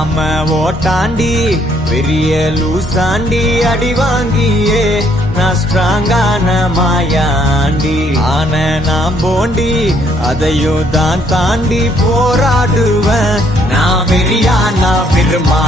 ஆம ஓட்டாண்டி பெரிய லூசாண்டி அடி வாங்கியே நான் ஸ்ட்ராங்கான மாயாண்டி ஆன நான் போண்டி அதையும் தான் தாண்டி போராடுவேன் நான் வெறியா நான் பெருமா